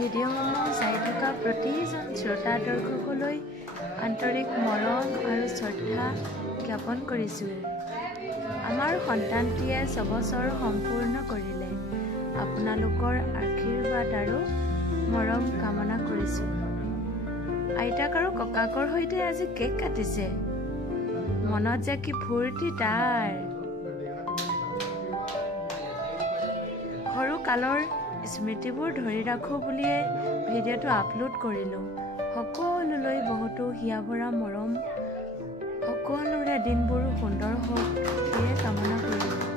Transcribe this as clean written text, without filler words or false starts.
ভিডিঅ'সমূহ চাই থকা প্ৰতিজন শ্ৰোতা দৰ্শকলৈ আন্তৰিক মৰম আৰু শ্ৰদ্ধা জ্ঞাপন কৰিছোঁ। আমাৰ সন্তানটিয়ে 6 বছৰ সম্পূৰ্ণ কৰিলে। আপোনালোকৰ আশীৰ্বাদ আৰু মৰম কামনা কৰিছোঁ। আইতাক আৰু ককাকৰ সৈতে আজি কেক কাটিছে। মনত যে কি ফূৰ্তি তাৰ। সৰু কালৰ স্মৃতিবোৰ ধৰি ৰাখোঁ বুলিয়ে ভিডিঅ'টো আপলোড কৰিলোঁ। সকলোলৈ বহুতো হিয়াভৰা মৰম। সকলোৰে দিনবোৰ সুন্দৰ হওক সেয়ে কামনা কৰিলোঁ।